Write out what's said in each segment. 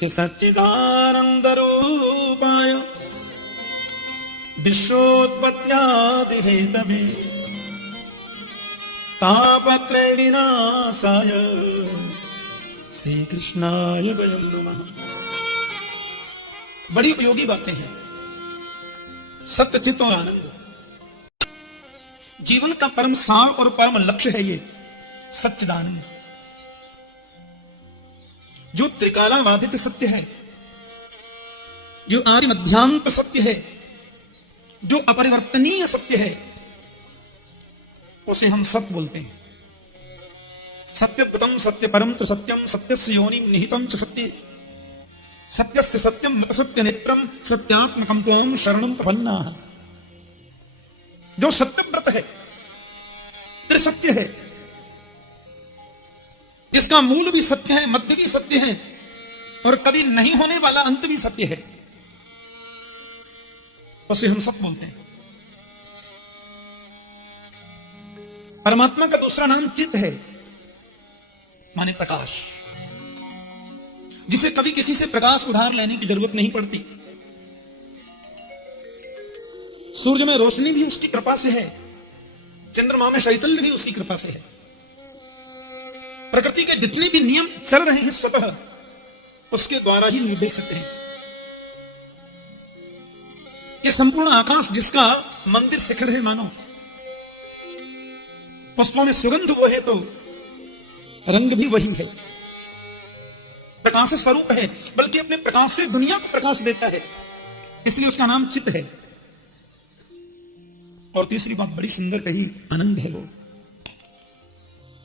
कि सच्चिदानंद रूपाय विश्वोत्पत्त्यादि हेतवे तापत्रय विनाशाय श्री कृष्णाय वयं नमः। बड़ी उपयोगी बातें हैं। सत्य, चित्त और आनंद जीवन का परम सार और परम लक्ष्य है। ये सच्चिदानंद जो त्रिकालावादित सत्य है, जो आदि मध्यांत सत्य है, जो अपरिवर्तनीय सत्य है, उसे हम सत्य बोलते हैं। सत्यपतम सत्य परम च सत्यम सत्यस्य योनिं निहितं च सत्ये सत्यस्य सत्यम असत्य नेत्रम सत्यात्मकम त्वं शरणं प्रपन्नाः। जो सत्यव्रत है, त्रिसत्य है, जिसका मूल भी सत्य है, मध्य भी सत्य है और कभी नहीं होने वाला अंत भी सत्य है, उसे हम सत्य बोलते हैं। परमात्मा का दूसरा नाम चित्त है, माने प्रकाश, जिसे कभी किसी से प्रकाश उधार लेने की जरूरत नहीं पड़ती। सूर्य में रोशनी भी उसकी कृपा से है, चंद्रमा में शैतन्य भी उसकी कृपा से है। प्रकृति के जितने भी नियम चल रहे हैं स्वतः उसके द्वारा ही निर्देशित हैं। ये संपूर्ण आकाश जिसका मंदिर शिखर है, मानो पुष्पों में सुगंध वो है तो रंग भी वही है, प्रकाश स्वरूप है, बल्कि अपने प्रकाश से दुनिया को प्रकाश देता है, इसलिए उसका नाम चित्त है। और तीसरी बात बड़ी सुंदर कही, आनंद है वो।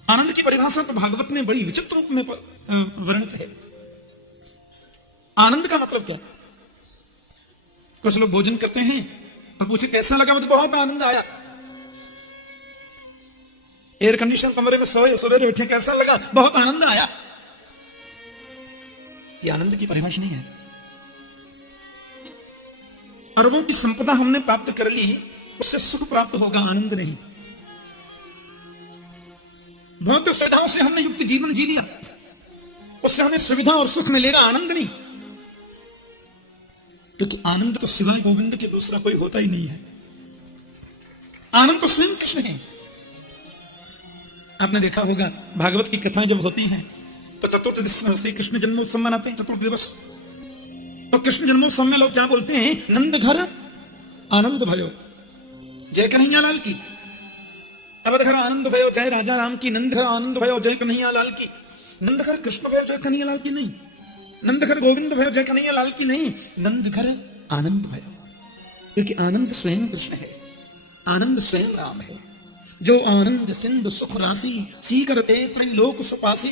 आनंद की परिभाषा तो भागवत में बड़ी विचित्र रूप में वर्णित है। आनंद का मतलब क्या? कुछ लोग भोजन करते हैं तो पूछे कैसा लगा, मुझे बहुत आनंद आया। एयर कंडीशन कमरे में सोए, सवेरे उठे, कैसा लगा, बहुत आनंद आया। यह आनंद की परिभाषा नहीं है। अरबों की संपदा हमने प्राप्त कर ली, उससे सुख प्राप्त होगा, आनंद नहीं। बहुत सुविधाओं से हमने युक्त जीवन जी लिया, उससे हमें सुविधा और सुख मिलेगा, आनंद नहीं। क्योंकि आनंद तो सिवाय गोविंद के दूसरा कोई होता ही नहीं है। आनंद तो स्वयं कृष्ण है। आपने देखा होगा भागवत की कथाएं जब होती हैं तो चतुर्थ दिवस श्री कृष्ण जन्मोत्सव मनाते हैं। चतुर्थ दिवस तो कृष्ण जन्मोत्सव में लोग क्या बोलते हैं? नंद घर आनंद भयो, जय कन्हैया लाल की। अवध घर आनंद भयो, जय राजा राम की। नंद घर आनंद भयो, जय कन्हैया लाल की। नंद घर कृष्ण भयो, जय कन्हैया लाल की नहीं। नंद घर गोविंद भयो, जय कन्हैया लाल की नहीं। नंद घर आनंद भयो, क्योंकि आनंद स्वयं कृष्ण है, आनंद स्वयं राम है। जो आनंद सिंधु सुख राशि सीकरते त्रैलोक सुपासी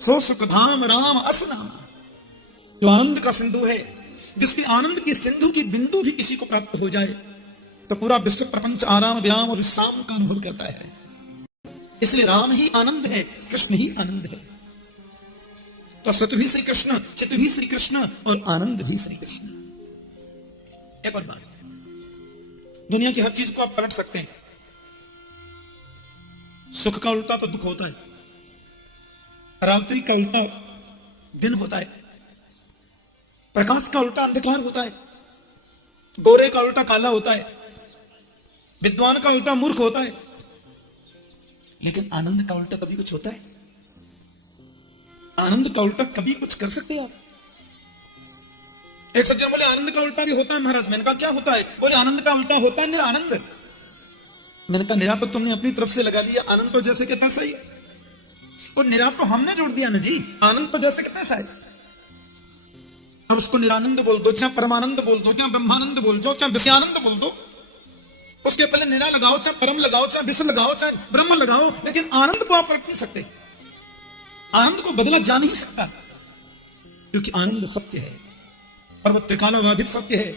सो सुख धाम राम असनामा। जो आनंद का सिंधु है, जिसकी आनंद की सिंधु की बिंदु भी किसी को प्राप्त हो जाए तो पूरा विश्व प्रपंच आराम व्याम और विश्राम का अनुभव करता है। इसलिए राम ही आनंद है, कृष्ण ही आनंद है। तो सत्य भी श्री कृष्ण, चित्त भी श्री कृष्ण और आनंद भी श्री कृष्ण। एक और बात, दुनिया की हर चीज को आप पलट सकते हैं। सुख का उल्टा तो दुख होता है, रात्रि का उल्टा दिन होता है, प्रकाश का उल्टा अंधकार होता है, गोरे का उल्टा काला होता है, विद्वान का उल्टा मूर्ख होता है। लेकिन आनंद का उल्टा कभी कुछ होता है? आनंद का उल्टा कभी कुछ कर सकते हैं आप? एक सज्जन बोले आनंद का उल्टा भी होता है महाराज। मैंने कहा क्या होता है? बोले आनंद का उल्टा होता है निरानंद। मैंने कहा निरा तो तुमने अपनी तरफ से लगा लिया, आनंद तो जैसे कहता सही, और निरा तो हमने जोड़ दिया ना जी। आनंद तो जैसे कहता सही, अब उसको निरानंद बोल दो, चाहे परमानंद बोल दो, चाहे ब्रह्मानंद बोल दो, चाहे विषयानंद बोल दो, उसके पहले निरा लगाओ, चाहे परम लगाओ, चाहे विष लगाओ, चाहे ब्रह्म लगाओ, लेकिन आनंद को आप पलट नहीं सकते। आनंद को बदला जा नहीं सकता, क्योंकि आनंद सत्य है और वह त्रिकालावादित सत्य है,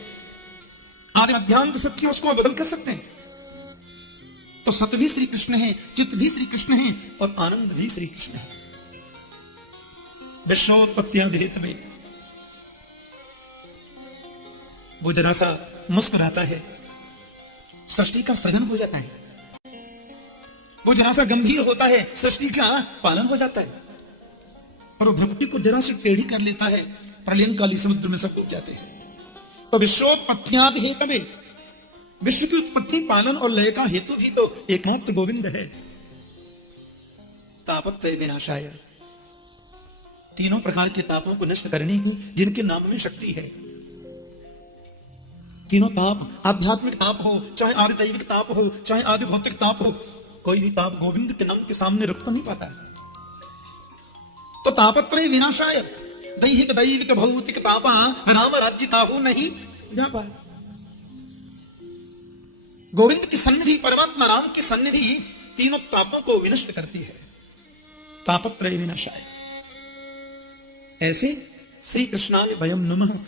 आदि मध्यांत सत्य, उसको बदल कर सकते हैं। तो सत्य भी श्री कृष्ण है, चित्त भी श्री कृष्ण है और आनंद भी श्री कृष्ण है। विश्वोत्पत्त्यादि में वो जरा सा मुस्कुराता है, सृष्टि का सृजन हो जाता है। वो जरा सा गंभीर होता है, सृष्टि का पालन हो जाता है। और वो भ्रमटी को जरा सी टेढ़ी कर लेता है, प्रलयंकाली समुद्र में सब डूब जाते हैं। तो विश्वोत्पत्त्यादि हेतवे, विश्व की उत्पत्ति पालन और लय का हेतु भी तो एकमात्र गोविंद है। तापत्रय विनाशाय, तीनों प्रकार के तापों को नष्ट करने की जिनके नाम में शक्ति है। तीनों ताप, आध्यात्मिक ताप हो, चाहे आदि दैविक ताप हो, चाहे आदि भौतिक ताप हो, कोई भी ताप गोविंद के नाम के सामने रुक तो नहीं पाता। तो तापत्रय विनाशाय, दैहिक दैविक भौतिक तापा राम राज्य ताहू नहीं जा पाए। गोविंद की सन्निधि, परमात्मा राम की सन्निधि तीनों तापों को विनष्ट करती है। तापत्रय विनाशाय। ऐसे श्री कृष्णाय वयम नमः।